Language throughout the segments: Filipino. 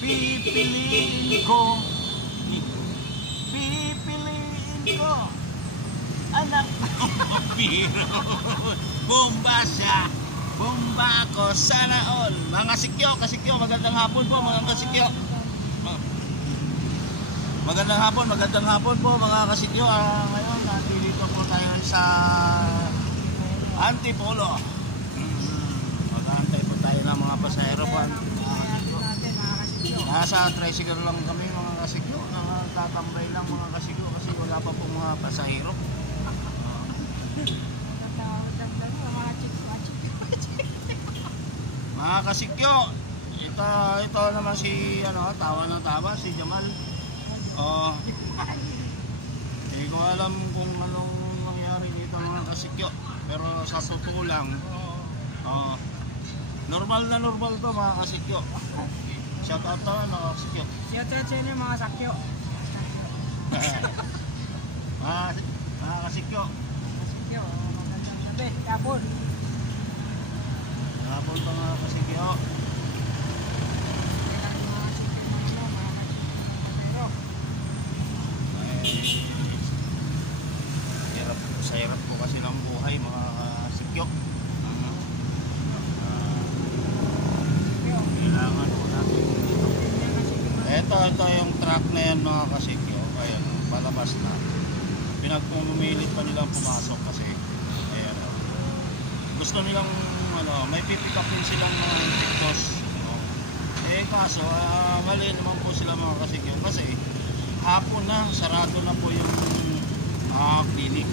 Pipiliin ko, pipiliin ko, anak ng biro. Bomba siya, bomba ako, sana all. Mga kasikyo, magandang hapon po mga kasikyo. Magandang hapon po mga kasikyo. Ngayon, nandito po tayo sa Antipolo. Mag-aantay po tayo ng mga pasahero po. Nasa tricycle lang kami mga kasikyo. Tatambay lang mga kasikyo kasi wala pa po mga pasahero. Mga kasikyo, ito naman si tawa si Jamal. Hindi ko alam kung anong nangyari dito mga kasikyo, pero sa totoo lang normal to mga kasikyo. Shout out to mga kasikyo. Shout out sa inyo mga sakyo. Mga kasikyo. Sakyo, magandang gabi, kapon. Hapon pa mga kasikyo. Hirap po kasi ng buhay mga kasikyo. Kailangan po natin dito. Ito yung truck na yan mga kasikyo. Ayan, palabas na. Pinagpumilit pa nilang pumasok kasi ayan, gusto nilang may pipick up din silang tiktos. Kaso mali naman po sila mga kasikyo kasi hapon na, sarado na po yung clinic.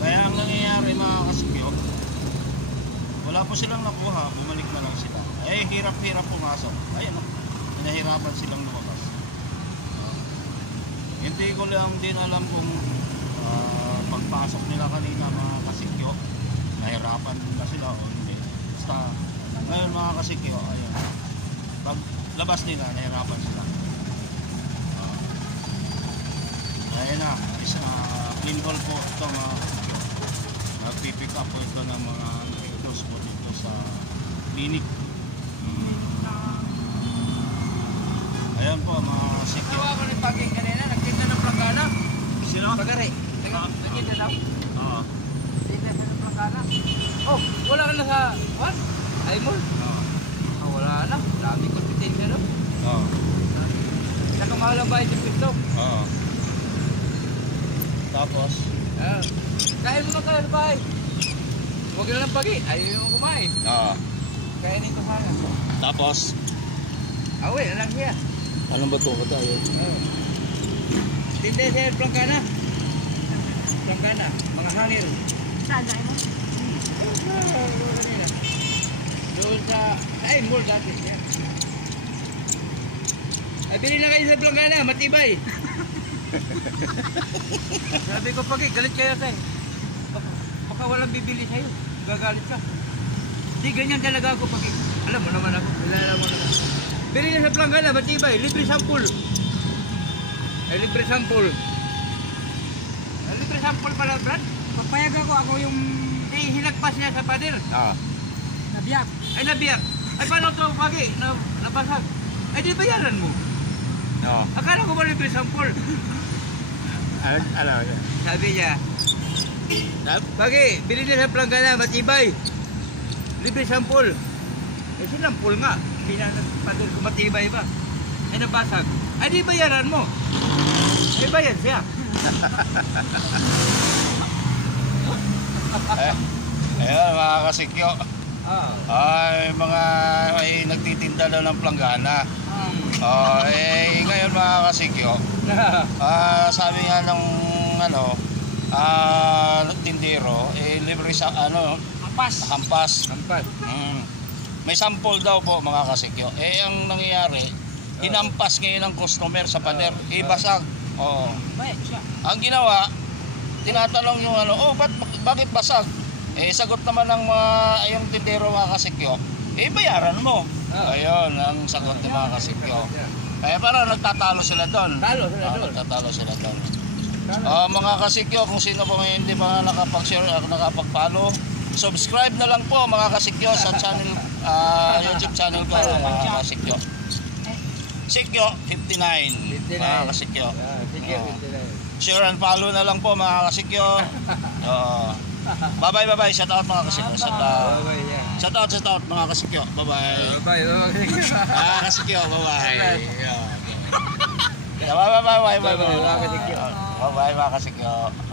Kaya ang nangyayari mga kasikyo, wala po silang nakuha, bumalik na lang sila. Hirap-hirap pumasok. Ayan o, pinahirapan silang lumabas. Hindi ko lang din alam kung pagpasok nila kanina mga kasikyo, nahirapan na sila o hindi. Basta ngayon mga kasikyo, ayan, paglabas nila, nahirapan sila. Ayan na, clean hall po ito mga kasikyo. Nagpipick up po ito ng mga nagtitos po dito sa clinic. Ayan po mga kasikyo. Tawa ko ni Pagi kanina, nagtinda ng plangana. Sino? Pagari, nagtinda daw. Oo. Tinda ng plangana. Oh, wala ka na sa, what? Aimol? Oo. Wala na, dami kompetensya no? Oo. Nakamahal ang bayad yung pisto. Oo. Tapos? Kain mo na kayo sa bahay. Huwag na lang Pagi, ayaw mo kumain. Oo. Kainin ko sana. Tapos? Awe, na lang siya. Anong bato ka tayo? Tinda siya plangana. Plangana, mga hangir. Saan tayo mo? Doon sa mall dati siya. Ay, bili na kayo sa plangana, matibay. Sabi ko Pagi, galit kayo tayo. Baka walang bibili sa'yo. Gagalit ka. Hindi, ganyan talaga ako Pagi. Alam mo naman ako. Kilala mo naman. Bili na sa plangana, matibay. Libre sampul. Ay, libre sampul. Ay, libre sampul pala, Brad. Papayag ako yung hinagpas niya sa pader. Nabiyak. Ay, nabiyak. Ay, paano ito Pagi? Nabasag. Ay, di bayaran mo. Oo. Akala ko ba libre sampul? Alam ka? Sabi niya, Pagi, bili na sa plangana, matibay. Libre sampul. Eh, sinampul nga. Hindi na pader ko matibay ba? Ay, nabasag. Ay, di bayaran mo. Ay, bayad siya. Ayan mga kasikyo. Ay nagtitinda daw ng planggana. Ngayon mga kasikyo, sabi nga ng tindero, libre sa hampas. May sample daw po mga kasikyo. Ang nangyayari, hinampas ngayon ng customer sa pader, basag. Bayad siya. Ang ginawa, tinatanong yung bakit basag? Sagot naman ng yung tindero mga kasikyo, bayaran mo. Ayun ang sagot ng mga kasikyo. Kaya parang nagtatalo sila doon. Nagtatalo sila doon. Mga kasikyo, kung sino po hindi pa nakapag-share, nakapag-follow, subscribe na lang po mga kasikyo sa channel, YouTube channel ko mga kasikyo. Sikyo, 59. 59. Mga kasikyo. Sige, Oo. 59. Share and follow na lang po mga kasikyo. Bye-bye. Shout out mga kasikyo. Shout out. Bye-bye, yeah. Shout out mga kasikyo. Bye-bye. Bye-bye. Mga kasikyo, bye-bye. Bye-bye. Bye-bye, mga kasikyo. Bye-bye mga kasikyo.